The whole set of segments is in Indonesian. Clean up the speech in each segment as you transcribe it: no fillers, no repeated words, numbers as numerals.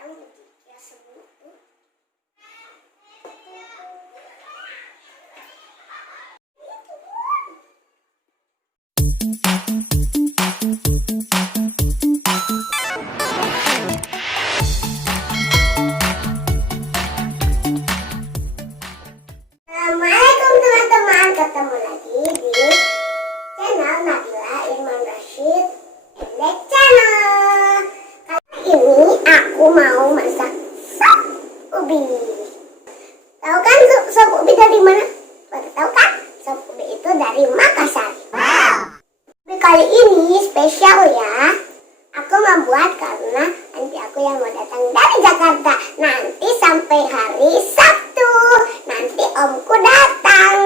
sekarang ya sebelum itu. Assalamualaikum teman-teman, ketemu lagi di channel Nabilah Black Channel. Kali ini aku mau masak sop ubi. Tahu kan sop ubi dari mana? Baru tahu kan? Sop ubi itu dari Makassar. Tapi kali ini spesial ya. Aku membuat karena nanti aku yang mau datang dari Jakarta. Nanti sampai hari Sabtu. Nanti omku datang.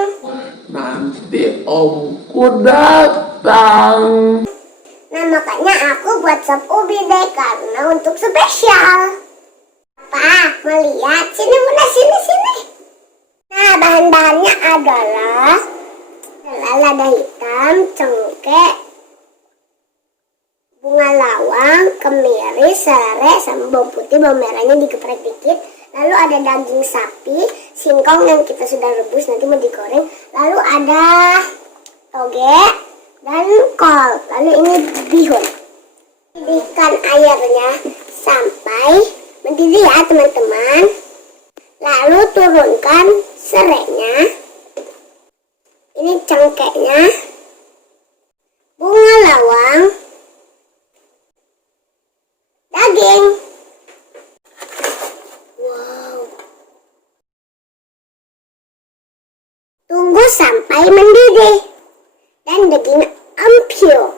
Nah makanya aku buat sop ubi deh, karena untuk spesial. Apa? Mau lihat? Sini Bunda, sini. Nah bahan-bahannya adalah lada hitam, cengkeh, bunga lawang, kemiri, serai, sama bawang putih, bawang merahnya digeprek dikit. Lalu ada daging sapi, singkong yang kita sudah rebus, nanti mau digoreng. Lalu ada toge dan kol. Lalu ini bihun. Didihkan airnya sampai mendidih ya teman-teman. Lalu turunkan serainya. Ini cengkehnya, bunga lawang, daging. Wow. Tunggu sampai mendidih. Dan daging empuk.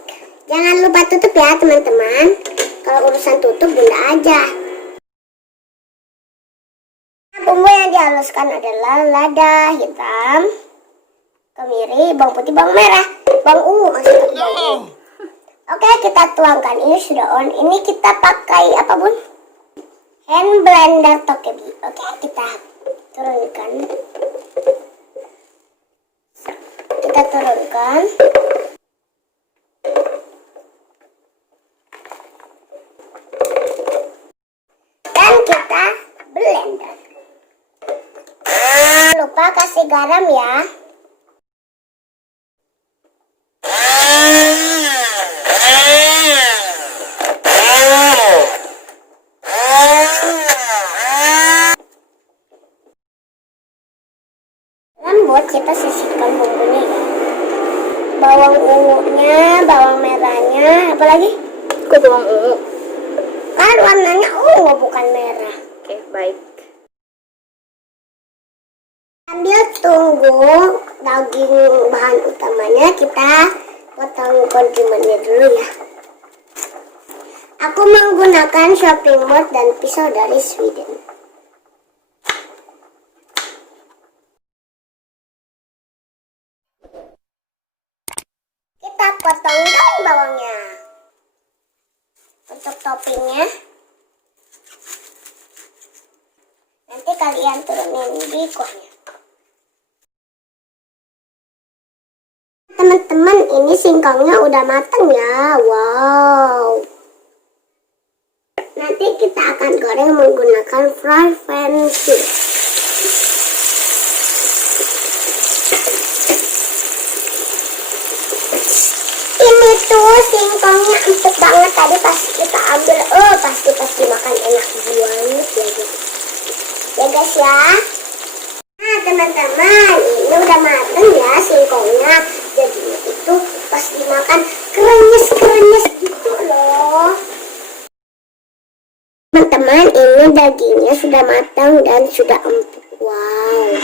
Jangan lupa tutup ya teman-teman. Kalau urusan tutup Bunda aja. Bumbu yang dihaluskan adalah lada hitam, kemiri, bawang putih, bawang merah, bawang ungu maksudnya bawang ungu. Oke, kita tuangkan. Ini sudah on. Ini kita pakai apa bun? Hand blender toge. Oke, kita turunkan. Kita turunkan. Dan kita blender. Jangan lupa kasih garam ya. Kita sisihkan bumbunya ya. Bawang ungunya, bawang merahnya, apalagi? Kok bawang ungu? Kan warnanya ungu bukan merah. Oke, baik. Sambil tunggu daging bahan utamanya, kita potong kondimennya dulu ya. Aku menggunakan chopping board dan pisau dari Swiden. Kita potong daun bawangnya. Untuk toppingnya, nanti kalian turunin di kuahnya. Teman-teman, ini singkongnya udah matang ya. Wow. Nanti kita akan goreng menggunakan fry pan stick. Ini tuh singkongnya empuk banget, tadi pas kita ambil, pasti dimakan enak banget ya guys. Ya guys ya. Nah teman-teman, ini udah mateng ya singkongnya. Jadinya itu pas dimakan krenyes gitu loh. Teman-teman, ini dagingnya sudah matang dan sudah empuk. Wow.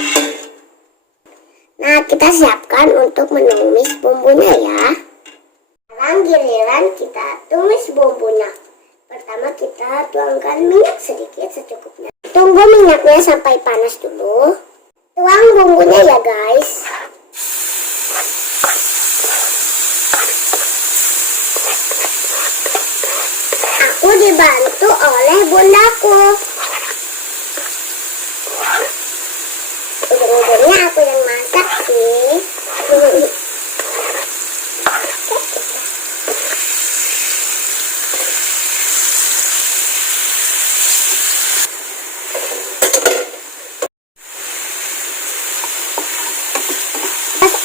Nah kita siapkan untuk menumis bumbunya ya. Sekarang giliran kita tumis bumbunya. Pertama kita tuangkan minyak sedikit secukupnya. Tunggu minyaknya sampai panas dulu. Tuang bumbunya ya guys. Aku dibantu oleh bundaku. Ujung-ujungnya aku yang masak sih.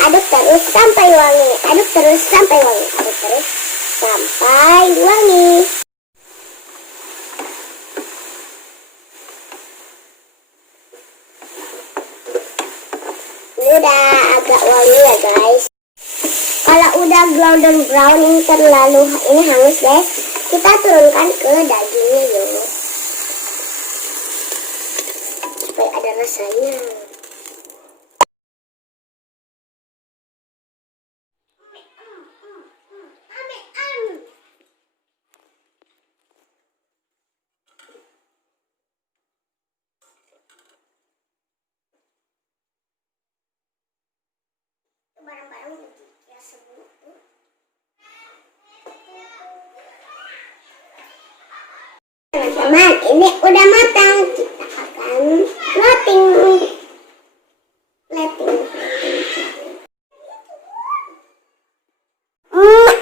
aduk terus sampai wangi. Aduk terus sampai wangi. Aduk terus sampai wangi. Ini udah agak wangi ya guys. Kalau udah golden brown ini terlalu ini hangus guys, kita turunkan ke dagingnya yuk, supaya ada rasanya. Barang-barang ya sebelum teman-teman, ini udah matang. Kita akan plating.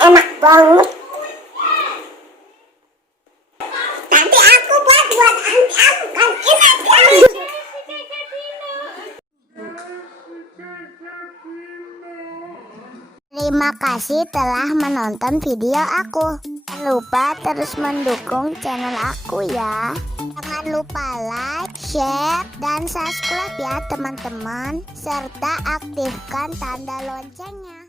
Enak banget. Nanti aku buat nanti aku kan enak kan. Terima kasih telah menonton video aku. Jangan lupa terus mendukung channel aku ya. Jangan lupa like, share, dan subscribe ya teman-teman. Serta aktifkan tanda loncengnya.